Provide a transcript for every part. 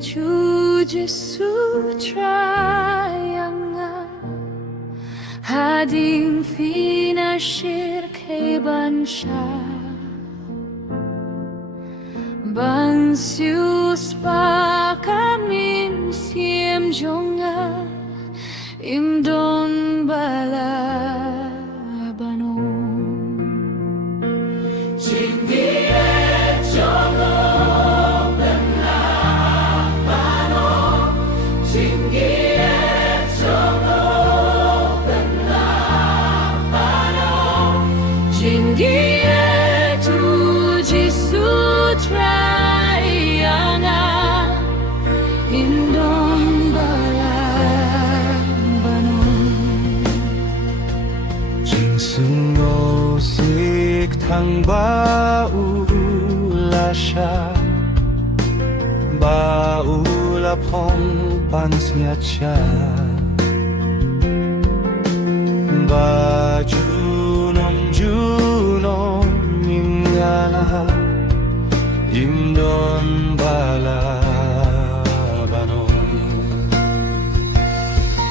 Ju Jesu trayanga Hadim finashir kay bansya Bansius pa kamin siem jonga Imdon balabanon Jindiet jongo Jingie tu Jesu trayanga Indon balabanon Jingsungo sik thang baulasha Baula pong pansnyacha Bajunom junom mingala Imdon balabanon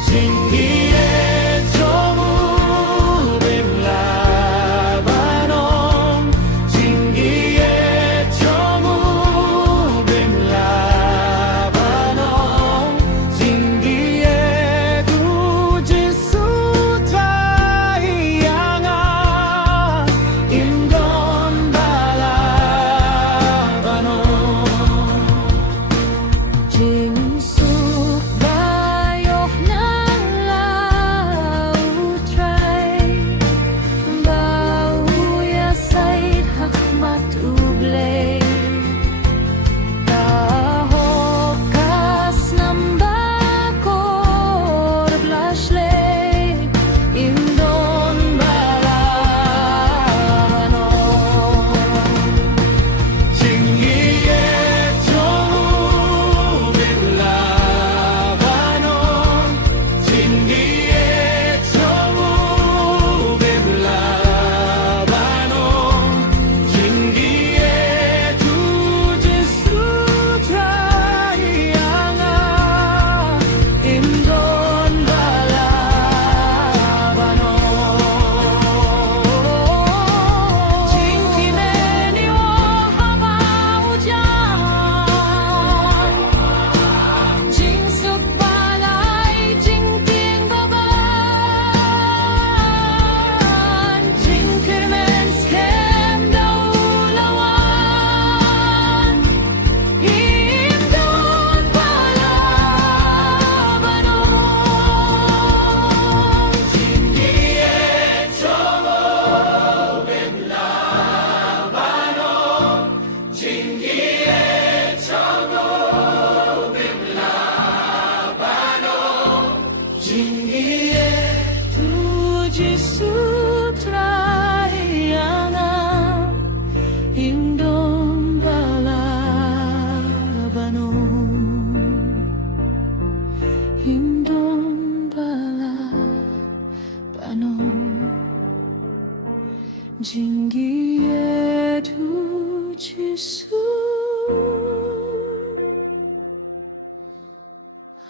Jingie jomu bimlabanon Jingie jomu bimlabanon Jingie tu Jesu trayanga Imdon balabanon Jingsuk bayok ng lautray Bauyasay hakmat ublay Tahokas ng bakor blashlay Indon balabanon Jingie jomu bimlabanon Jingie jomu bimlabanon Jingie tu Jesu trayanga Imdon balabanon Jingkimeni wo habaujan Jingsuk balay jingking baban Jingkirmen skem daulawan Imdon balabanon Jingie jomu bimlabanon Jingie jomu bimlabanon Jingie tu Jesu trayanga Indon balabanon Indon balabanon Jingie tu Jesu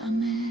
Amen.